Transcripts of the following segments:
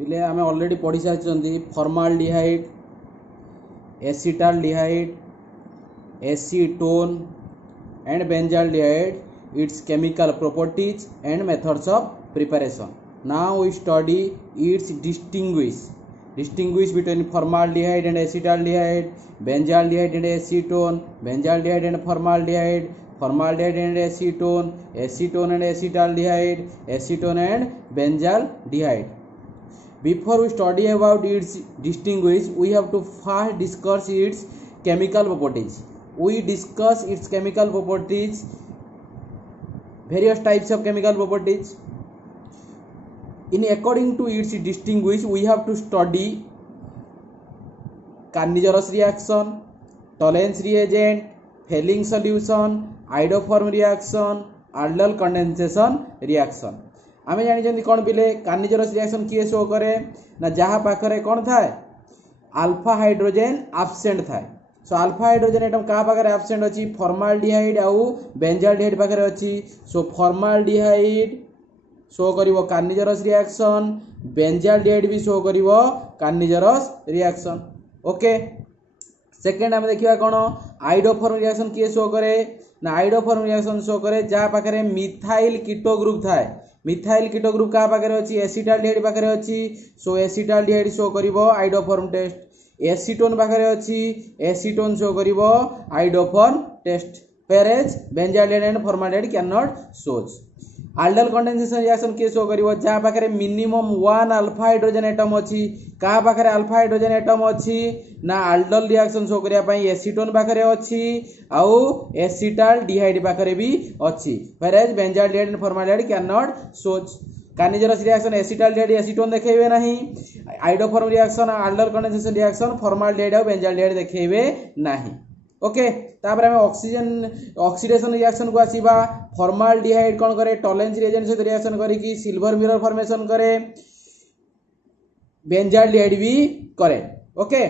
पिले आम ऑलरेडी पढ़ी सारी formaldehyde acetaldehyde acetone and benzaldehyde it's chemical properties and methods of preparation. Now we study its distinguish between formaldehyde and acetaldehyde, benzaldehyde and acetone, benzaldehyde and formaldehyde, formaldehyde and acetone, acetone and acetaldehyde, acetone and benzaldehyde. Before we study about its distinguish, we have to first discuss its chemical properties. We discuss its chemical properties, various types of chemical properties. In according to its distinguish, we have to study Carnigerous reaction, Tollens reagent, Fehling solution, iodoform reaction, Aldol condensation reaction. आमे जानी कौन पिले Carnigerous reaction किए show करे ना जहाँ पाखरे कौन था अल्फा हाइड्रोजन एब्सेंट था. सो अल्फा हाइड्रोजन एटम कहाँ पाखरे एब्सेंट अच्छी फॉर्माल्डिहाइड आउ बेंजाल्डिहाइड पाखरे अच्छी. सो फॉर्माल्डिहाइड शो करिवो कार्निजरस रिएक्शन, बेंजाल्डिहाइड भी शो करिवो कार्निजरस रिएक्शन. ओके सेकेंड आम देखिबा कोन आइडोफॉर्म रिएक्शन किए शो करे ना आइडोफॉर्म रिएक्शन शो करे जहाँ पाखरे मिथाइल कीटो ग्रुप थाए. मिथाइल कीटो ग्रुप कहाँ पाखरे अछि एसिटाल्डिहाइड पाखरे अछि. सो एसिटाल्डिहाइड शो करिवो आइडोफॉर्म टेस्ट. एसीटोन पाखरे अछि एसीटोन शो करिवो iodoform test. whereas benzaldehyde and formaldehyde can not shows. Aldol condensation reaction के शो करिवो जहाँ पाखरे मिनिमम 1 अल्फा हाइड्रोजन एटम अछि. कहाँ पाखरे अल्फा हाइड्रोजन एटम अछि ना आल्डल रिएक्शन शो करिया पई एसीटोन पाखरे अछि आउ एसिटाल्डिहाइड पाखरे भी अछि. whereas benzaldehyde and formaldehyde can not shows. कार्निजरस reaction acetaldehyde acetone देखेबे नहीं. Iodoform reaction aldol condensation reaction formaldehyde और बेंजाल्डिहाइड देखेबे नहीं. ओके तापर हमें ऑक्सीडेशन रिएक्शन को आसीबा. फॉर्माल्डिहाइड कौन करे टॉलेंस रिएजेंट सहित रिएक्शन करिकी सिल्वर मिरर फॉर्मेशन करे. बेंजाल्डिहाइड भी करे. ओके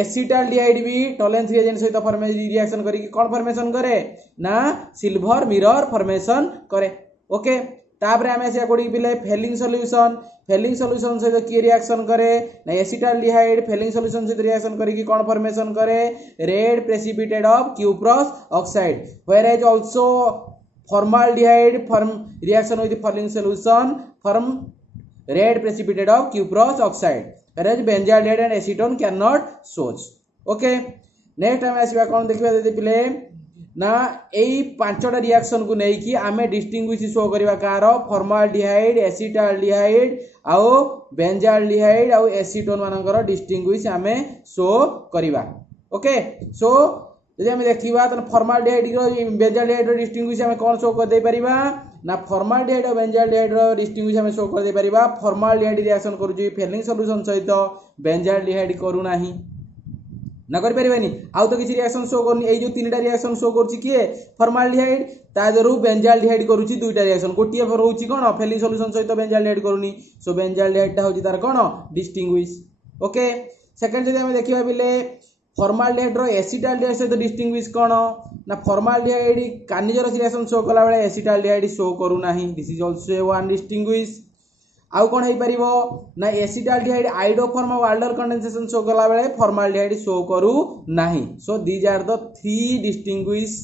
एसिटाल्डिहाइड भी टॉलेंस रिएजेंट सहित रिएक्शन करिकी कौन फॉर्मेशन करे ना सिल्वर मिरर फॉर्मेशन करे. ओके तापर आम से कोडी पिले फेलिंग सॉल्यूशन. फेलिंग सॉल्यूशन सहित किए रिएक्शन करे ना एसिटाल्डिहाइड फेलिंग सॉल्यूशन सहित रिएक्शन करिकी कौन फॉर्मेशन करे red precipitate of cuprous oxide. whereas also formaldehyde form reaction with Fehling solution form red precipitate of cuprous oxide, whereas benzaldehyde and acetone cannot shows. Okay next हम आसीबा कोन देखिबा दे पिले ना एई पांचटा reaction को नहीं कि आमे डिस्टिंग्विश शो करबा कार फॉर्माल्डिहाइड एसिटाल्डिहाइड आउ बेंजाल्डिहाइड आउ एसीटोन मानकर डिस्टिंग्विश आमे शो करबा. ओके सो जदि आमे देखिबा त फॉर्माल्डिहाइड रो बेंजाल्डिहाइड रो डिस्टिंग्विश आमे कोन शो कर दे परिबा ना फॉर्माल्डिहाइड और बेंजाल्डिहाइड रो डिस्टिंग्विश आमे शो कर दे परिबा. फॉर्माल्डिहाइड रिएक्शन करूची फेलिंग सॉल्यूशन सहित बेंजाल्डिहाइड करू नाही ना कर परिबानी. आउ तो किसी रिएक्शन शो करनी ए जो तीनटा रिएक्शन शो करछि किए फॉर्माल्डिहाइड ता जरू बेंजाल्डिहाइड करूछि दुईटा रिएक्शन गोटिए रहउछि कोन फेलिंग सॉल्यूशन सहित बेंजाल्डिहाइड करूनी. सो बेंजाल्डिहाइड ता होछि तार कोन डिस्टिंग्विश. ओके सेकंड जदि हम देखिबा बिले फॉर्माल्डिहाइड रो एसिटाल्डिहाइड सहित डिस्टिंग्विश कोन ना फॉर्माल्डिहाइड कार्निजरस रिएक्शन शो कला बेले एसिटाल्डिहाइड शो करू नाही. This is also one distinguish. आउ कौन हो पारिबो ना एसिटाल्डिहाइड आइडोफॉर्म और आल्डल कंडेंसेशन शो कला बेले फॉर्माल्डिहाइड शो करू नाही. So these are the three distinguish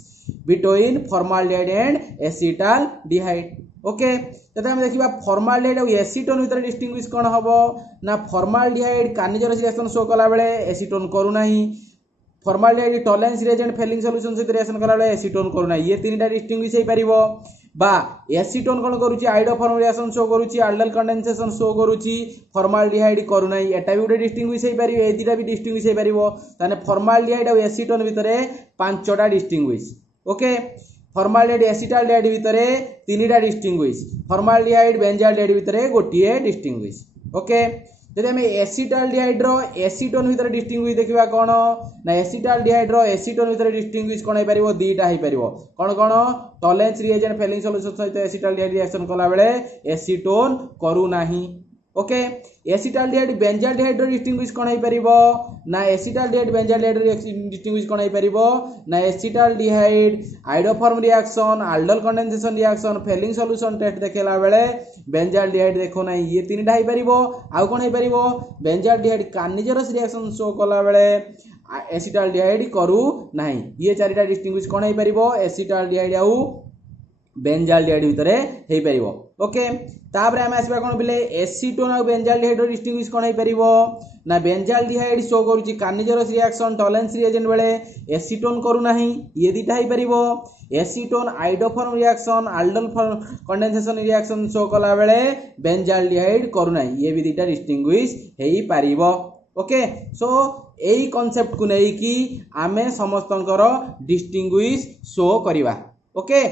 between formaldehyde and acetaldehyde. Okay जदि हम देखिबा फॉर्माल्डिहाइड और एसीटोन भीतर डिस्टिंग्विश कोन हबो ना फॉर्माल्डिहाइड कार्निजरस रिएक्शन शो कला बेले एसीटोन करू नाही. Formaldehyde Tollens reagent Fehling solution से रिएक्शन कला बेले एसीटोन करू नाही. ये तीनटा डिस्टिंग्विश हे परिबो बा एसीटोन कोन करूची आइडोफॉर्म रिएक्शन शो करूची आल्डल कंडेंसेशन शो करूची फॉर्माल्डिहाइड करू नाही. एटा भी गोटे डिस्टिंग्विश हे परिबो ए तीटा भी डिस्टिंग्विश हे परिबो. ताने फॉर्माल्डिहाइड और एसीटोन भितरे पांचटा डिस्टिंग्विश. ओके फॉर्माल्डिहाइड एसिटाल्डिहाइड भितरे तीनटा डिस्टिंग्विश. फॉर्माल्डिहाइड बेंजाल्डिहाइड भितरे गोटिए डिस्टिंग्विश. ओके जदि हम एसिटाल्डिहाइड रो एसीटोन भितर डिस्टिंग्विश देखिबा कोन ना एसिटाल्डिहाइड रो एसीटोन भितर डिस्टिंग्विश कोन हे परिबो दीटा हे परिबो. कोन कोन टॉलेंस रिएजेंट फेलिंग सॉल्यूशन सहित एसिटाल्डिहाइड रिएक्शन कला बेले एसीटोन करू नाही. ओके एसिटाल्डिहाइड बेंजाल्डिहाइड रो डिस्टिंग्विश कोन होई परिबो ना एसिटाल्डिहाइड बेंजाल्डिहाइड रो डिस्टिंग्विश कोन होई परिबो ना acetaldehyde iodoform reaction aldol condensation reaction Fehling solution test देखेला बेले बेंजाल्डिहाइड देखो ना ये तीनटा होई परिबो आउ कोन होई परिबो बेंजाल्डिहाइड कार्निजरस रिएक्शन शो कला बेले एसिटाल्डिहाइड करू नाही ये चारिटा डिस्टिंग्विश कोन होई परिबो एसिटाल्डिहाइड आउ बेंजाल्डिहाइड भितरे हेई परिबो ओके तापर आम आसबा कोन बिले एसीटोन आ बेंजाल्डिहाइड रो डिस्टिंग्विश कोन होई परिबो ना बेंजाल्डिहाइड शो करूची कार्निजरस रिएक्शन टॉलेंस रिएजेंट बेले एसीटोन करू नाही ये दिटा हेई परिबो acetone iodoform reaction aldol condensation reaction show कला बेले बेंजाल्डिहाइड करू नाही ये भी दिटा डिस्टिंग्विश हेई परिबो ओके सो एई कांसेप्ट को नै कि आमे समस्तंकर डिस्टिंग्विश शो करिवा ओके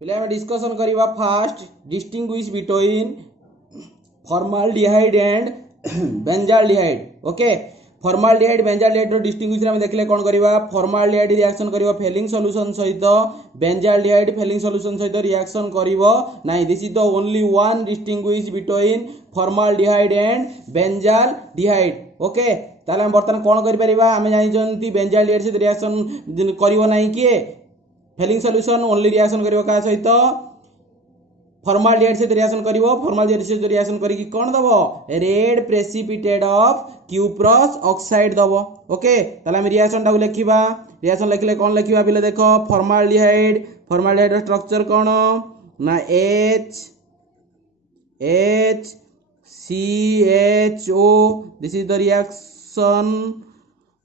पहले हम डिस्कशन करिवा first distinguish between formaldehyde and benzaldehyde okay formaldehyde benzaldehyde रो डिस्टिंग्विश हम देखले कोन करिवा फॉर्माल्डिहाइड रिएक्शन करिवो फेलिंग सॉल्यूशन सहित बेंजाल्डिहाइड फेलिंग सॉल्यूशन सहित रिएक्शन करिवो नाही this is the only one distinguish between formaldehyde and benzaldehyde okay ताले हम बर्तन कोन करि परिबा हम जानि जंती बेंजाल्डिहाइड से रिएक्शन करिवो नाही किए फेलिंग सॉल्यूशन ओनली रिएक्शन करिवो का सहित फॉर्माल्डिहाइड से रिएक्शन करिवो फॉर्माल्डिहाइड से रिएक्शन करिकि कोन दबो red precipitate of cuprous oxide दबो ओके ताले हम रिएक्शन टा लिखिबा रिएक्शन लिखले कोन लिखिबा बिले देखो फॉर्माल्डिहाइड फॉर्माल्डिहाइड रो स्ट्रक्चर कोन ना HCHO this is the reaction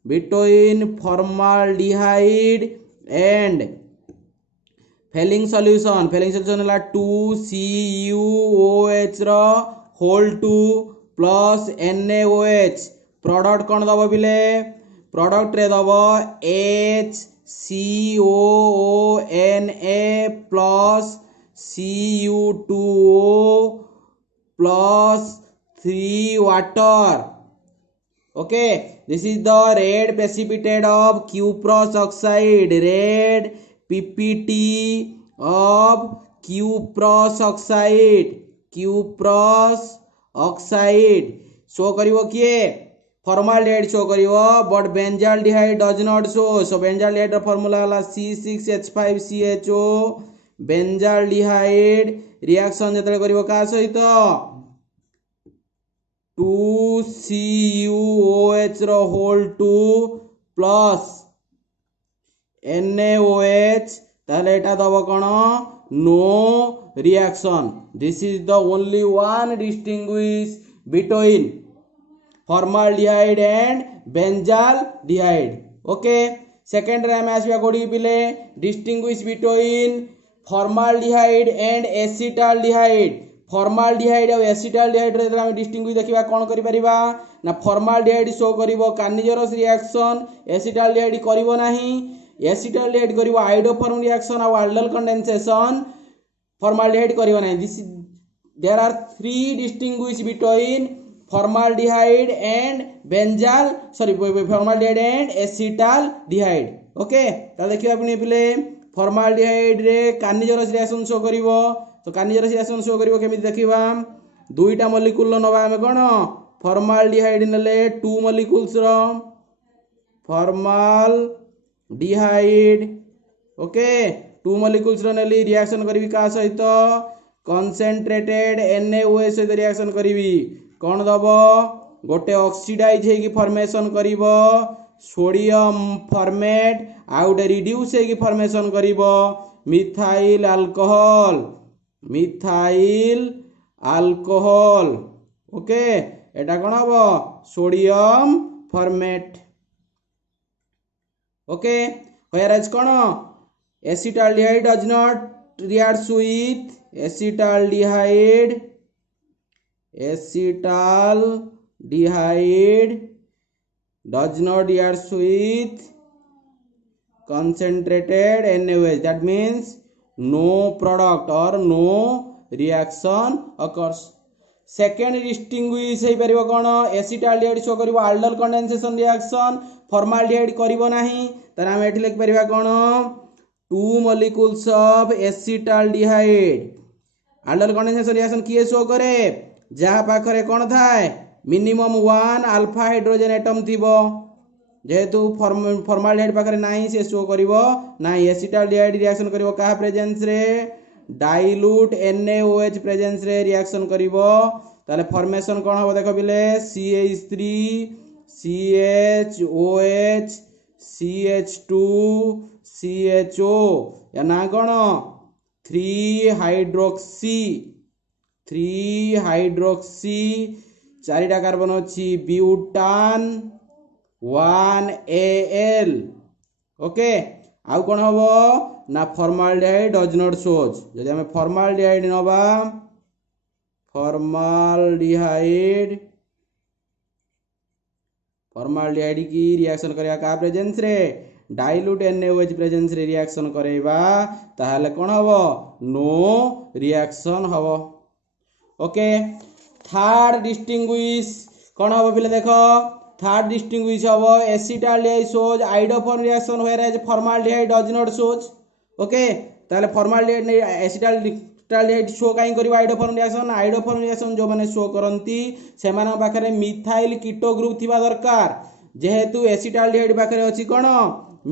between formaldehyde and Fehling solution है 2CuOH रो होल 2 प्लस NaOH प्रोडक्ट कौन दबो बिले प्रोडक्ट रे दबो HCOONA plus Cu2O plus 3 water okay this is the red precipitate of cuprous oxide red PPT of cuprous oxide show करिवो किए formaldehyde show करिवो but benzaldehyde does not show so benzaldehyde रो formula हला C6H5CHO benzaldehyde reaction जतले करिवो का सहित 2CuOH रो whole 2 plus NaOH ताले एटा दबो कोन no reaction this is the only one distinguish between formaldehyde and benzaldehyde okay second रे हम आसीबा कोडी बिले distinguish between formaldehyde and acetaldehyde formaldehyde और एसिटाल्डिहाइड रे हम डिस्टिंग्विश देखिबा कोन करि परिबा ना फॉर्माल्डिहाइड शो करिवो कार्निजरस रिएक्शन एसिटाल्डिहाइड करिवो नाही एसिटाल्डिहाइड करिवो आइडोफॉर्म रिएक्शन और आल्डोल कंडेंसेशन फॉर्माल्डिहाइड करिवो नाही this there are 3 distinguish between formaldehyde and formaldehyde and acetaldehyde okay ता देखिबा अपनी पिले फॉर्माल्डिहाइड रे कार्निजरस रिएक्शन शो करिवो तो कार्निजरस रिएक्शन शो करिवो केमि देखिबा दुईटा मॉलिक्यूल नबा हम कोन फॉर्माल्डिहाइड नले 2 मॉलिक्यूल्स रो फॉर्माल्डिहाइड ओके 2 मॉलिक्यूल्स रो नेली रिएक्शन करबी का सहित कंसंट्रेटेड NaOH सहित रिएक्शन करबी कोन दबो गोटे ऑक्सीडाइज हेकी फॉर्मेशन करिवो सोडियम फॉर्मेट आउट रिड्यूस हेकी फॉर्मेशन करिवो मिथाइल अल्कोहल ओके एटा कोन हबो सोडियम फॉर्मेट ओके whereas कोन acetaldehyde does not reacts with acetaldehyde does not react with concentrated NaOH that means no product or no reaction occurs second distinguish हे परिबो कोन acetaldehyde show करिवो aldol condensation reaction formaldehyde करिवो नाही तर हम एठी लिख परिबा कोन 2 molecules of acetaldehyde aldol condensation reaction किए शो करे जहाँ पाखरे कौन थाए मिनिमम 1 अल्फा हाइड्रोजन एटम थिबो जेहेतु फॉर्माल्डिहाइड पाखरे नाही से शो करिवो नाही एसिटाल्डिहाइड रिएक्शन करिवो कहा प्रेजेंस रे डाइल्यूट NaOH प्रेजेंस रे रिएक्शन करिवो ताले फॉर्मेशन कौन हो देखो बिले CH3 CHOH CH2 CHO या ना कौन 3 हाइड्रोक्सी चारिटा कार्बन अच्छी ब्यूटान 1Al ओके आउ कौन हम ना फॉर्माल्डिहाइड डज नॉट शोज जदि हमें फॉर्माल्डिहाइड नबा फॉर्माल्डिहाइड की रिएक्शन करिया का प्रेजेंस रे डाइल्यूट NaOH प्रेजेंस रे रिएक्शन करेबा ताहले कौन हबो नो रिएक्शन हबो ओके थर्ड डिस्टिंग्विश कौन हबो पिले देखो थर्ड डिस्टिंग्विश हबो acetaldehyde shows iodoform reaction whereas formaldehyde does not shows okay ताले फॉर्माल्डिहाइड एसिटाल्डिहाइड शो काई करिबा आइडोफॉर्म रिएक्शन जो माने शो करंती से माने पाखरे मिथाइल कीटो ग्रुप थिबा दरकार जेहेतु एसिटाल्डिहाइड पाखरे अछि कोन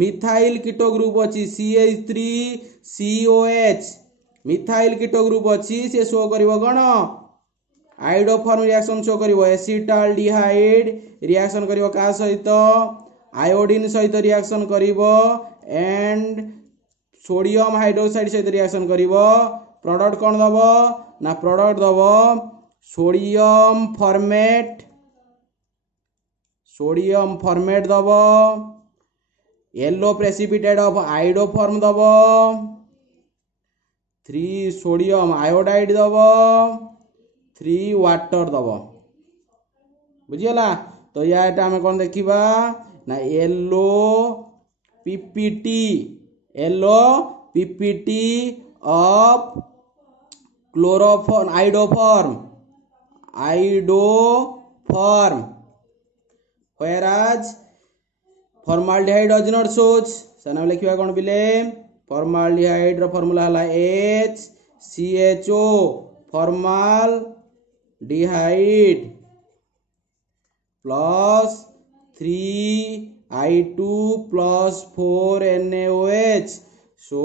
मिथाइल कीटो ग्रुप अछि CH3 COH methyl keto group अछि से शो करिवो कोन आइडोफॉर्म रिएक्शन शो करिवो एसिटाल्डिहाइड रिएक्शन करिवो का सहित आयोडीन सहित रिएक्शन करिवो एंड सोडियम हाइड्रोक्साइड सहित रिएक्शन करिवो प्रोडक्ट कौन दबो ना प्रोडक्ट दबो सोडियम फॉर्मेट दबो येलो प्रेसिपिटेट ऑफ आइडोफॉर्म दबो 3 सोडियम आयोडाइड दबो 3 वाटर दबो बुझियला तो या एटा हमें कौन देखिबा ना yellow PPT of chloroform iodoform whereas formaldehyde does not shows सना लिखिबा कोन बिले फॉर्माल्डिहाइड रो फार्मूला हला HCHO formaldehyde plus 3I2 plus 4 NaOH so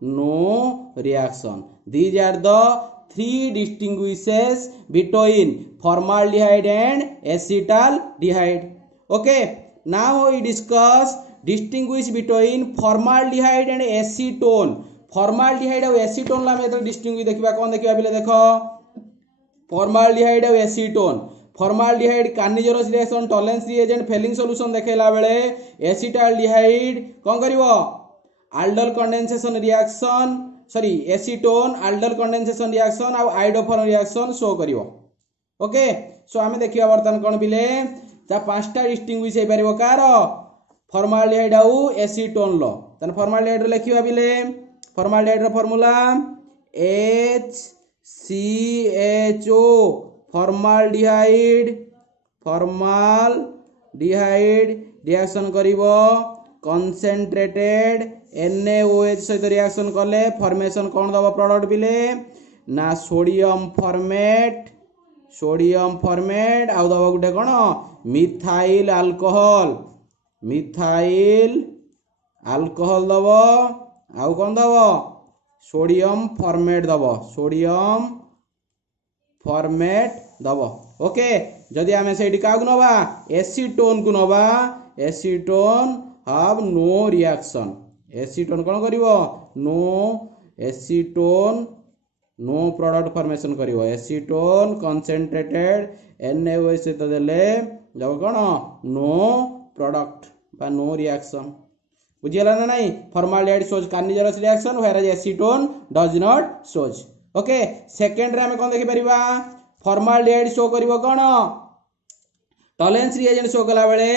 no reaction. These are the three distinguishes between formaldehyde and acetaldehyde. Okay, now we discuss distinguish between formaldehyde and acetone. Formaldehyde और acetone ला में तो distinguish देखिबा कौन देखिबा बिले देखो formaldehyde और acetone formaldehyde Cannizzaro's reaction Tollens reagent Fehling solution देखेला बेले एसिटाल्डिहाइड कोन करिवो aldol condensation reaction sorry acetone aldol condensation reaction आ आइडोफॉर्म रिएक्शन शो करिवो ओके सो हमें देखिबा वर्तमान कोन बिले ता पांचटा डिस्टिंग्विश हे परिवो कार फॉर्माल्डिहाइड आ एसीटोन लो तन फॉर्माल्डिहाइड रो लिखिबा बिले फॉर्माल्डिहाइड रो फार्मूला HCHO फॉर्माल्डिहाइड रिएक्शन करिवो कंसंट्रेटेड NaOH सहित रिएक्शन कले फॉर्मेशन कौन दबो प्रोडक्ट बिले ना सोडियम फॉर्मेट आउ दबो गुटे कोन मिथाइल अल्कोहल दबो आउ कोन दबो सोडियम फॉर्मेट दबो ओके जदि आमे सेठी का नबा एसीटोन को नबा acetone have no reaction acetone कोन करिवो नो प्रोडक्ट फॉर्मेशन करिवो एसीटोन कंसंट्रेटेड NaOH सहित देले जब कोन नो प्रोडक्ट बा नो रिएक्शन बुझियला ना नहीं formaldehyde shows कार्निजरस reaction where acetone does not shows okay second रे हमें कोन देखि परिबा फॉर्माल्डिहाइड शो करिवो कोन टॉलरेंस रिएजेंट शो कला बेले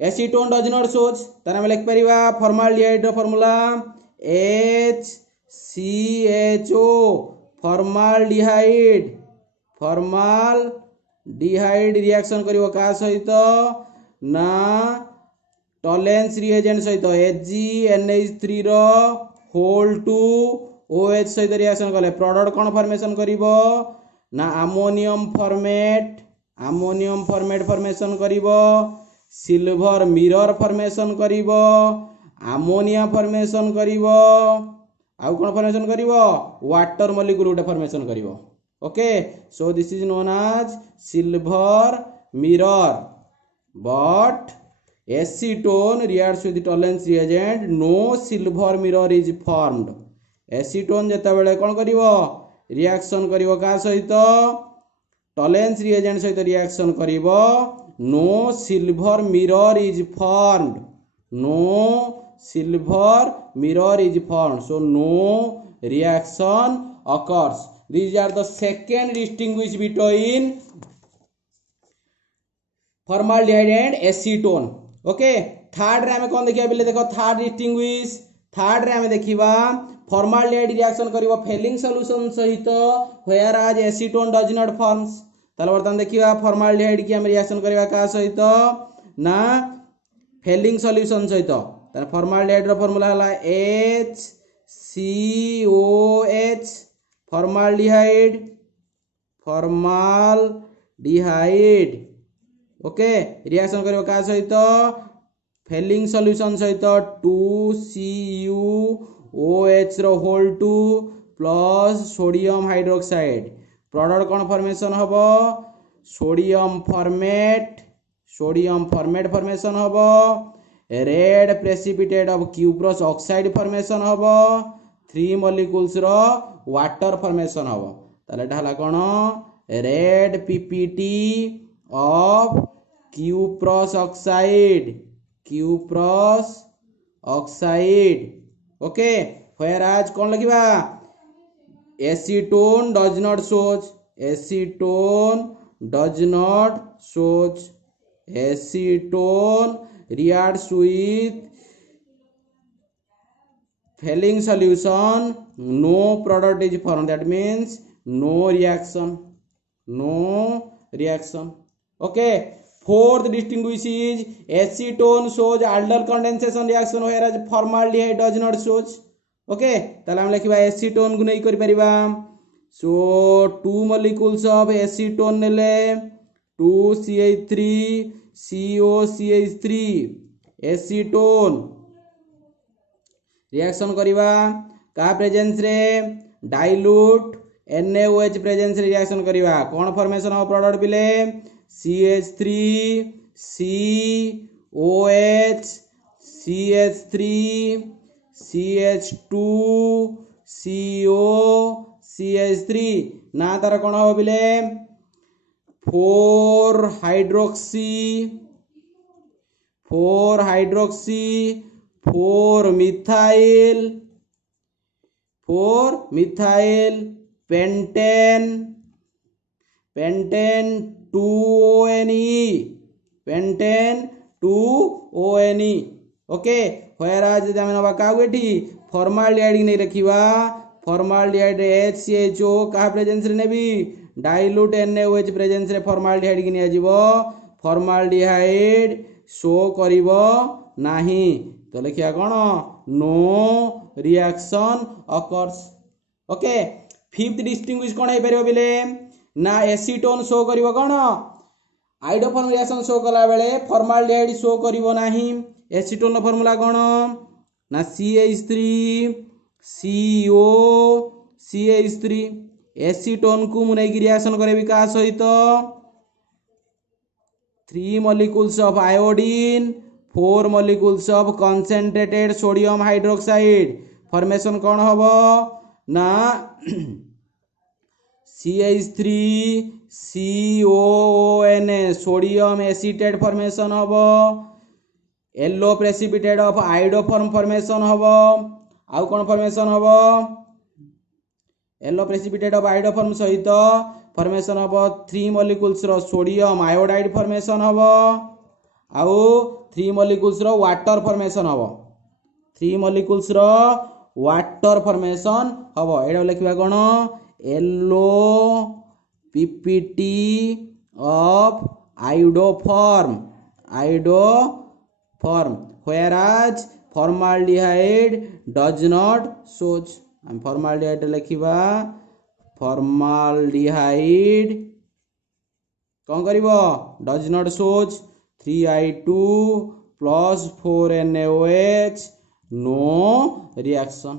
एसीटोन डज नॉट शोज तने हम लिख परिबा फॉर्माल्डिहाइड रो फार्मूला HCHO फॉर्माल्डिहाइड रिएक्शन करिवो का सहित ना टॉलरेंस रिएजेंट सहित HgNH3 रो होल टू OH सहित रिएक्शन कले प्रोडक्ट कोन फॉर्मेशन करिवो ना अमोनियम फॉर्मेट फॉर्मेशन करिवो, सिल्वर मिरर फॉर्मेशन करिवो, अमोनिया फॉर्मेशन करिवो, आउ कोन फॉर्मेशन करिवो वाटर मॉलिक्यूल उटे फॉर्मेशन करिवो। Okay, so this is known as silver mirror, but acetone reacts with Tollens reagent, no silver mirror is formed. Acetone जेतेबेले कोन करिवो रिएक्शन करिवो का सहित टॉलेंस रिएजेंट सहित reaction करिवो, no silver mirror is formed, no silver mirror is formed, so no reaction occurs. These are the second distinguish between formaldehyde and acetone. Okay, third रे हमें कौन देखिया बिले देखो थर्ड डिस्टिंग्विश, थर्ड रे हमें देखिबा formaldehyde रिएक्शन करिवो फेलिंग सॉल्यूशन सहित where as acetone does not forms। ताले वर्तमान देखिबा formaldehyde की हम रिएक्शन करिवा का सहित ना फेलिंग सॉल्यूशन सहित। तार फॉर्माल्डिहाइड रो फार्मूला हला HCOH, फॉर्माल्डिहाइड। ओके, रिएक्शन करिवो का सहित फेलिंग सॉल्यूशन सहित 2CuOH रो whole 2 plus sodium hydroxide. Product कौन फॉर्मेशन हबो सोडियम फॉर्मेट फॉर्मेशन हबो, red precipitate of cuprous oxide formation हबो, 3 मॉलिक्यूल्स रो वाटर फॉर्मेशन हबो। ताले ढाला कोन red PPT of cuprous oxide. Okay, where आज कौन लगिबा acetone does not shows, acetone reacts with failing solution, no product is formed, that means no reaction. Okay, fourth distinguish is acetone shows aldol condensation reaction whereas formaldehyde does not shows. Okay, ताले हम लिखिबा acetone को नहीं करि परिबा, so 2 molecules of acetone नेले 2CH3 COCH3 acetone reaction करिवा का presence रे dilute NaOH presence रे reaction करिवा कोन फॉर्मेशन ऑफ प्रोडक्ट बिले CH3 COH CH3 CH2 CO CH3 ना तार कोन हो बिले 4 hydroxy 4 methyl pentane 2ONE। Okay, where आज जमे नबा काउ एठी फॉर्माल्डिहाइड नहीं रखिबा, फॉर्माल्डिहाइड HCHO का प्रेजेंस रे नेबी डाइल्यूट NaOH प्रेजेंस रे फॉर्माल्डिहाइड की निया जीवो, फॉर्माल्डिहाइड शो करिवो नाही, तो लिखिया कोन no reaction occurs. Okay, fifth distinguish कोन हे परिबो बिले ना एसीटोन शो करिवो कोन आइडोफॉर्म रिएक्शन शो कला बेले फॉर्माल्डिहाइड शो करिवो नाही। एसीटोन रो फार्मूला कोन ना CH3 CO CH3। एसीटोन को मुनै की रिएक्शन करे विकास सहित 3 molecules of iodine 4 molecules of concentrated sodium hydroxide formation कौन हबो ना CH3 COON sodium acetate formation हबो, yellow precipitate of iodoform formation हबो, आउ कोन फॉर्मेशन हबो येलो प्रेसिपिटेट ऑफ आइडोफॉर्म सहित फॉर्मेशन हबो 3 molecules रो सोडियम आयोडाइड फॉर्मेशन हबो, आउ 3 molecules रो वाटर फॉर्मेशन हबो, 3 molecules रो वाटर फॉर्मेशन हबो। एडा लिखिबा कोन yellow PPT of iodoform whereas formaldehyde does not shows। हम फॉर्माल्डिहाइड लिखिबा formaldehyde कौन करिवो does not shows 3I2 plus 4NaOH no reaction.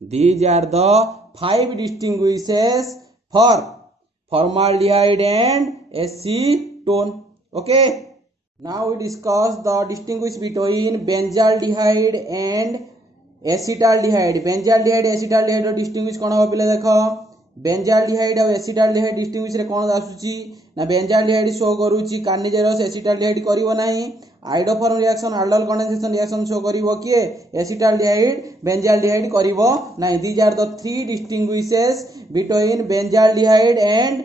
These are the 5 distinguishes for formaldehyde and acetone. Okay, now we discuss the distinguish between benzaldehyde and acetaldehyde. Benzaldehyde acetaldehyde distinguish कौन हो पिले देखो benzaldehyde और acetaldehyde distinguish रे कोन आसुची ना benzaldehyde show करूची कार्निजेरस acetaldehyde करिवो नाही iodoform reaction aldol condensation reaction show करिवो किए एसिटाल्डिहाइड बेंजाल्डिहाइड करिवो नाही. These are the three distinguishes between benzaldehyde and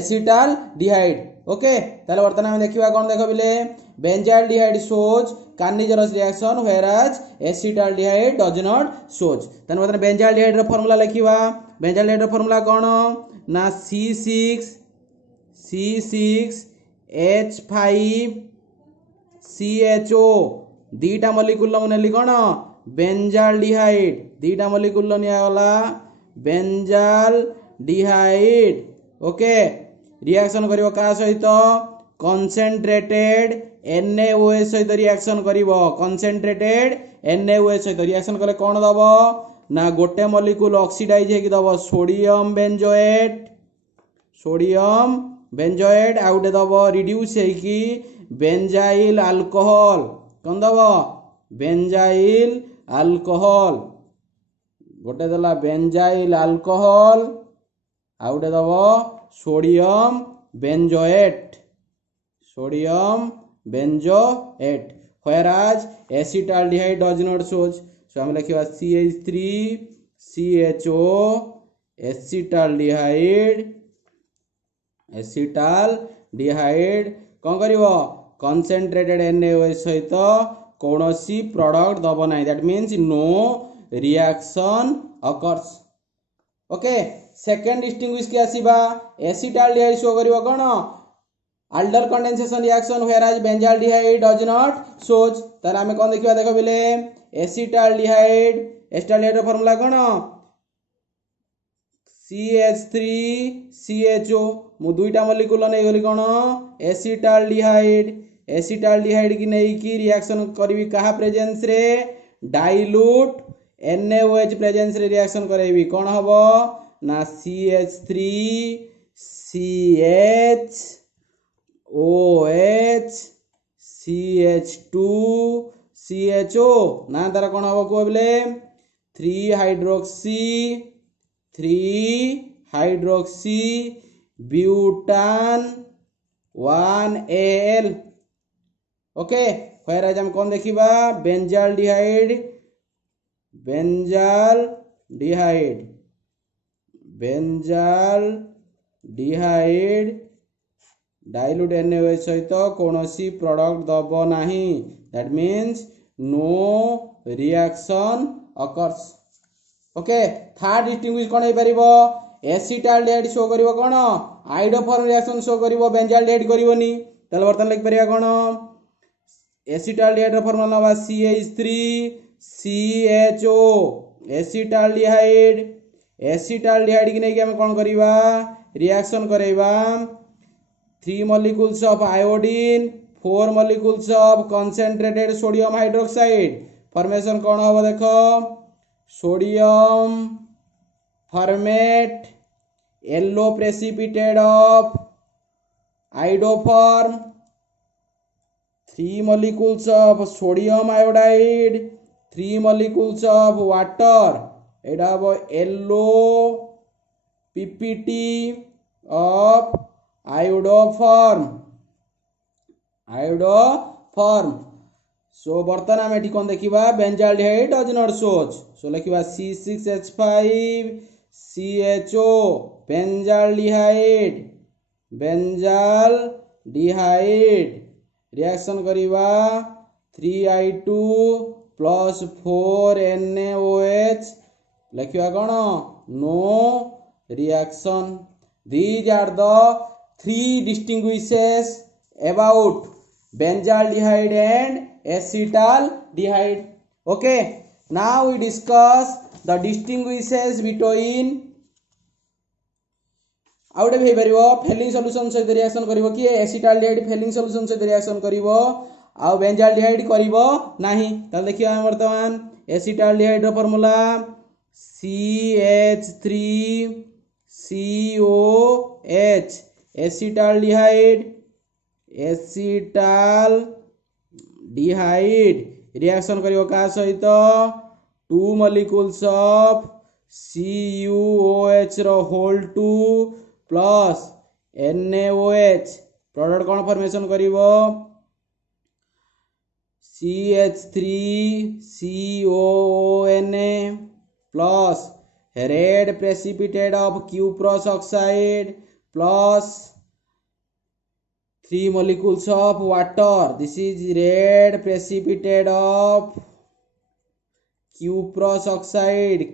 acetaldehyde. Okay ताले वर्तमान हम देखिबा कोन देखो बिले benzaldehyde shows Cannizzaro's reaction whereas acetaldehyde does not shows. ताले वर्तमान बेंजाल्डिहाइड रो फार्मूला लिखिबा. बेंजाल्डिहाइड रो फार्मूला कोन ना C6H5CHO दीटा मॉलिक्यूल नेली कोन बेंजाल्डिहाइड दीटा मॉलिक्यूल निया गला बेंजाल्डिहाइड. ओके रिएक्शन करिवो का सहित कंसंट्रेटेड NaOH सहित रिएक्शन करिवो कंसंट्रेटेड NaOH सहित रिएक्शन कले कोन दबो ना गोटे मॉलिक्यूल ऑक्सीडाइज हेकि दबो सोडियम बेंजोएट आउटे दबो रिड्यूस हेकि बेंजाइल अल्कोहल कोन दबो बेंजाइल अल्कोहल गोटे दला बेंजाइल अल्कोहल आउटे दबो sodium benzoate whereas acetaldehyde does not shows. So हम लिखिबा CH3CHO acetaldehyde कौन करिवो कंसंट्रेटेड NaOH सहित कौनसी प्रोडक्ट दबो नाही. That means no reaction occurs. Okay second distinguish के आसीबा एसिटाल्डिहाइड शो करिवो कोन aldol condensation reaction whereas benzaldehyde does not shows. तार हमें कौन देखिबा देखो बिले एसिटाल्डिहाइड रो फार्मूला कोन CH3CHO मु दुईटा मॉलिक्यूल नै गली कोन एसिटाल्डिहाइड की नै की रिएक्शन करबी कहा प्रेजेंस रे डाइल्यूट NaOH प्रेजेंस रे रिएक्शन करबी कोन हबो ना CH3CHOH CH2CHO ना तार कोन हबो को बोले 3 हाइड्रोक्सी ब्यूटान 1Al. ओके whereas हम कौन देखिबा बेंजाल्डिहाइड डाइल्यूट NaOH सहित कौनसी प्रोडक्ट दबो नाही. That means no reaction occurs. Okay third distinguish कोन हे परिबो एसिटाल्डिहाइड शो करिवो कोन आइडोफॉर्म रिएक्शन शो करिवो बेंजाल्डिहाइड करिवोनी. तले वर्तन लिख परिया कोन एसिटाल्डिहाइड रो फार्मूला बा CH3CHO एसिटाल्डिहाइड की नै कि हम कोन करिवा reaction करेबा 3 molecules of iodine 4 molecules of concentrated sodium hydroxide formation कौन होगा देखो sodium format yellow precipitate of iodoform 3 molecules of sodium iodide 3 molecules of water एडा वो yellow PPT of iodoform. So बर्तन आम एठी कोन देखिबा benzaldehyde does not shows. So लिखिबा C6H5CHO बेंजाल्डिहाइड रिएक्शन करिबा 3I2 plus 4NaOH लिखिबा कोन no reaction. These are the 3 distinguishes about benzaldehyde and acetaldehyde. Okay, now we discuss the distinguishes between आउटे भी पारिबो फेलिंग सॉल्यूशन सहित रिएक्शन करिवो कि एसिटाल्डिहाइड फेलिंग सॉल्यूशन सहित रिएक्शन करिवो आ बेंजाल्डिहाइड करिवो नाही त देखियो हम वर्तमान एसिटाल्डिहाइड रो फार्मूला CH3COH एसिटाल्डिहाइड रिएक्शन करिवो का सहित 2 molecules of CuOH रो होल 2 प्लस NaOH प्रोडक्ट कौन फॉर्मेशन करिवो CH3COONA plus red precipitate of cuprous oxide plus 3 molecules of water. This is red precipitate of cuprous oxide,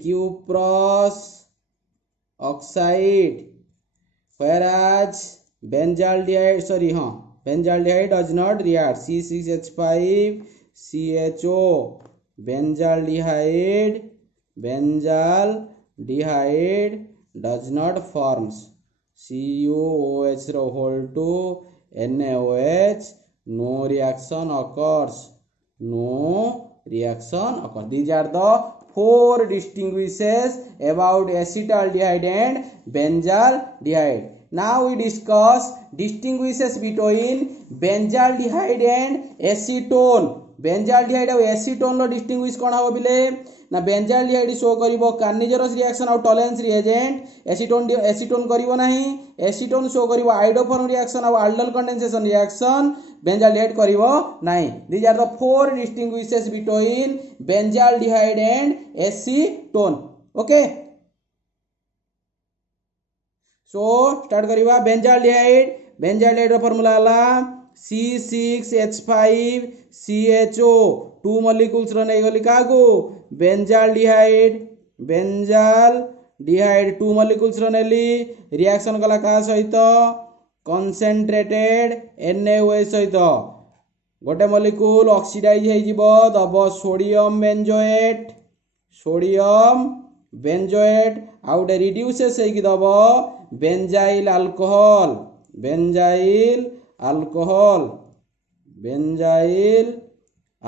whereas benzaldehyde does not react. C6H5CHO benzaldehyde does not forms. CuOH whole 2 NaOH no reaction occurs. These are the 4 distinguishes about acetaldehyde and benzaldehyde. Now we discuss distinguishes between benzaldehyde and acetone. Benzaldehyde और acetone लो distinguish कौन हो बिले ना benzaldehyde show करिवो कार्निजरस reaction और Tollens reagent acetone करिवो नाही एसीटोन शो करिवो आइडोफॉर्म रिएक्शन और aldol कंडेंसेशन रिएक्शन बेंजाल्डिहाइड करिवो नाही these are the 4 distinguishes between benzaldehyde and acetone okay so start करिवा बेंजाल्डिहाइड रो फार्मूला हला C6H5CHO 2 molecules रो नै गली कागो बेंजाल्डिहाइड 2 molecules रो नेली रिएक्शन कला का सहित कंसंट्रेटेड NaOH सहित गोटे मॉलिक्यूल ऑक्सीडाइज हे जिवो दबो सोडियम बेंजोएट आउटे रिड्यूसेस हे कि दबो बेंजाइल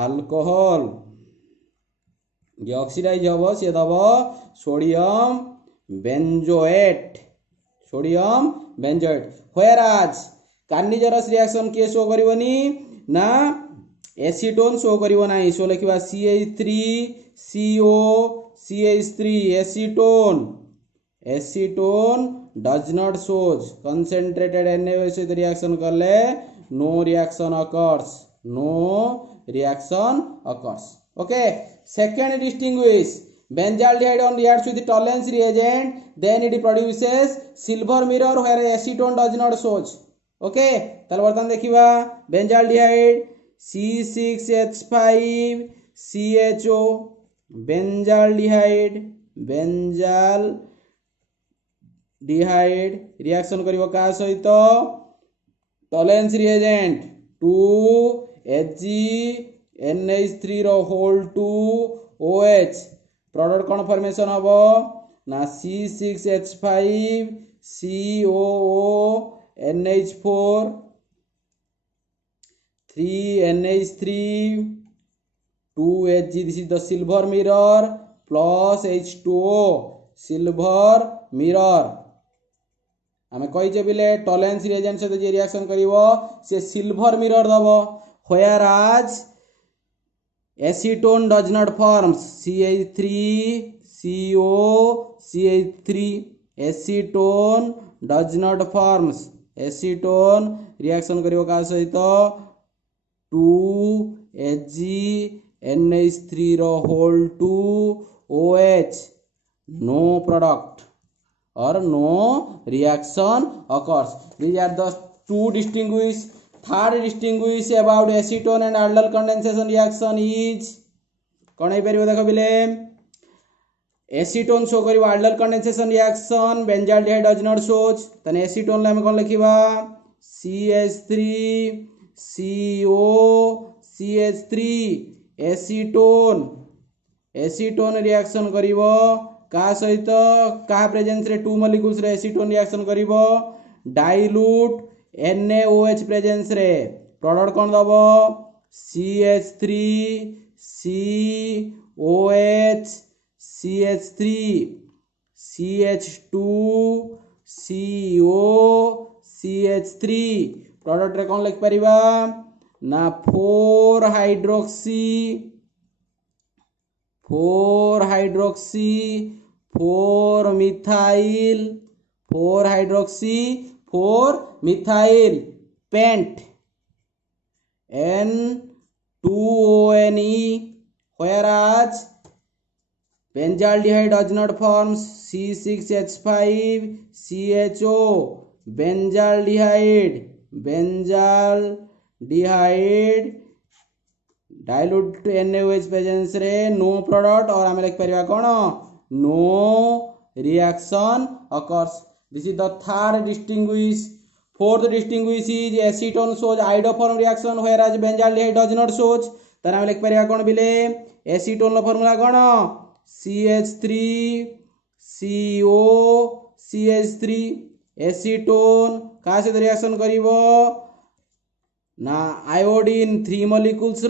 अल्कोहल ये ऑक्सीडाइज हबो से दबो सोडियम बेंजोएट whereas कार्निजरस रिएक्शन के शो करिवनी ना एसीटोन शो करिवो नाही सो लिखिबा CH3CO acetone does not shows concentrated NaOH with reaction करले no reaction occurs okay second distinguish benzaldehyde on reacts with tolerance reagent then it produces silver mirror where acetone does not shows okay ताले वर्तमान देखिबा benzaldehyde C6H5CHO benzaldehyde reaction करिवो का सहित tolerance reagent 2HgNH3 रो whole 2OH product कौन formation हबो ना C6H5COONH4 3NH3 2Hg this is the silver mirror plus H2O silver mirror आमे कहिजे बिले टॉलरेंस रिएजेंट से जे रिएक्शन करिवो से सिल्वर मिरर दबो whereas acetone does not forms CH3CO acetone does not forms acetone reaction करिवो का सहित 2HgNH3 रो whole 2OH no product or no reaction occurs. These are the two distinguish. Third distinguish about acetone and aldol condensation reaction is कौन है परिबो देखो बिले acetone शो करिवो aldol condensation reaction benzaldehyde does not shows तने acetone ले हम कौन लिखिबा CH3COCH3 acetone रिएक्शन करिवो का सहित का प्रेजेंस रे टू मॉलिक्यूल्स रे एसीटोन रिएक्शन करिवो डाइल्यूट NaOH प्रेजेंस रे प्रोडक्ट कोन दबो CH3 COH CH3 CH2 CO CH3 product रे कोन लिख परिबा ना 4 hydroxy 4 methyl 4 hydroxy 4 methyl paint N2ONE whereas benzaldehyde does not form C6H5 CHO benzaldehyde dilute NaOH presence रे no product और आमे लिख परिबा कोन no reaction occurs. This is the third distinguish. Fourth distinguish is acetone shows iodoform reaction whereas benzaldehyde does not shows. तर आमे लिख परिबा कोन बिले acetone लो फार्मूला कोन CH3 CO CH3 acetone का से रिएक्शन करिवो ना आयोडीन 3 मॉलिक्यूल्स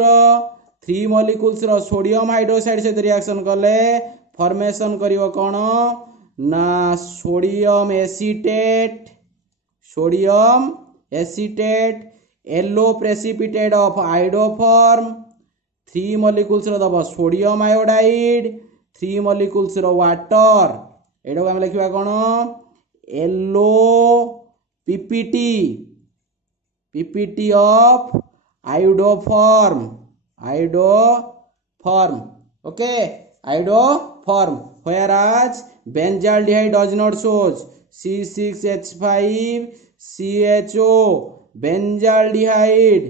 रो सोडियम हाइड्रोक्साइड से रिएक्शन कले फॉर्मेशन करिवो कोन ना sodium acetate yellow precipitate of iodoform 3 molecules रो दबो सोडियम आयोडाइड 3 मॉलिक्यूल्स रो वाटर एडो हम लिखिबा कोन yellow PPT of iodoform okay iodoform whereas benzaldehyde does not shows C6H5 CHO benzaldehyde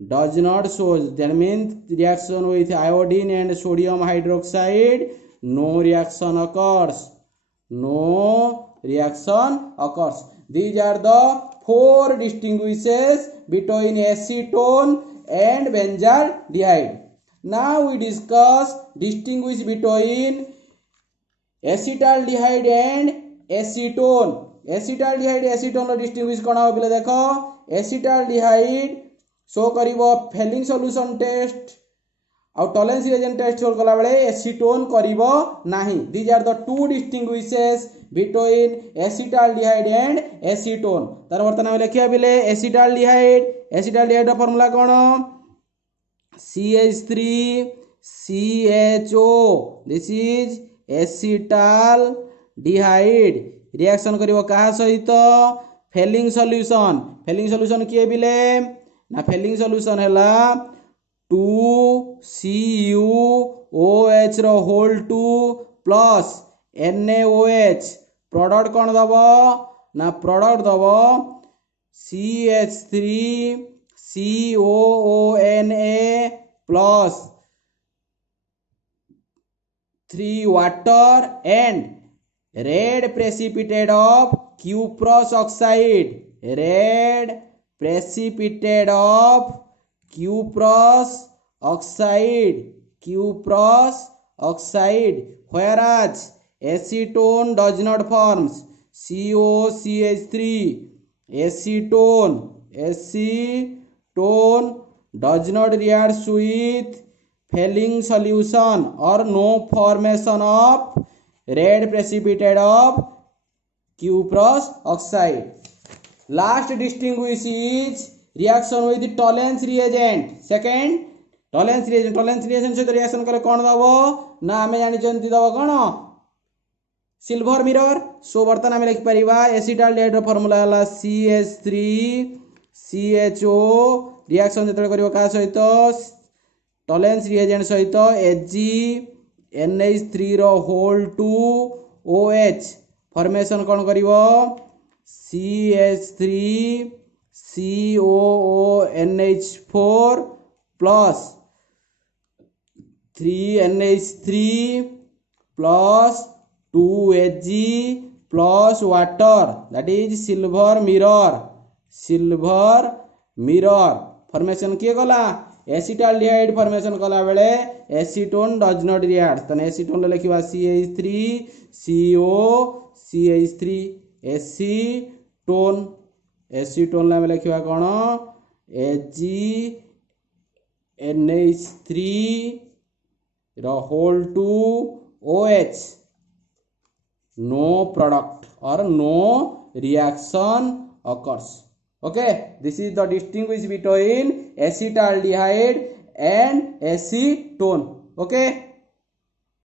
does not shows that means reaction with iodine and sodium hydroxide no reaction occurs. These are the 4 distinguishes between acetone and benzaldehyde. Now we discuss distinguish between acetaldehyde and acetone. Acetone रो distinguish कोन हो बिले देखो acetaldehyde शो करिवो Fehling solution test और Tollens reagent test solve कला बेले एसीटोन करिवो नाही. These are the two distinguishes between acetaldehyde and acetone. तार वर्तमान हम लिखिया बिले एसिटाल्डिहाइड रो फार्मूला कोन CH3CHO this is acetaldehyde reaction करिवो का सहित फेलिंग सॉल्यूशन किए बिले ना फेलिंग सॉल्यूशन हैला 2CuOH रो होल 2 प्लस NaOH प्रोडक्ट कोन दबो ना प्रोडक्ट दबो CH3COONA plus 3 water and red precipitate of cuprous oxide cuprous oxide whereas acetone does not form COCH3 acetone does not react with failing solution or no formation of red precipitate of cuprous oxide. Last distinguish is reaction with tollens reagent. Second tollens reagent से reaction करे कोन दबो ना हमें जानि जंती दबो कोन silver mirror. सो बर्तन हमें लिख परिबा एसिटाल्डिहाइड रो फार्मूला हला CH3CHO रिएक्शन जतले करिवो का सहित टॉलेंस रिएजेंट सहित AgNH3 row whole 2 OH formation cone करिवो CH3COONH4 plus 3NH3 plus 2Ag plus water, that is silver mirror formation किए गला एसिटाल्डिहाइड फॉर्मेशन कला बेले एसीटोन डज नॉट रिएक्ट तने एसीटोन लिखिबा CH3 CO CH3 acetone acetone ला लिखिबा कोन AgNH3 whole to OH no product or no reaction occurs. Okay, this is the distinguish between acetaldehyde and acetone. Okay.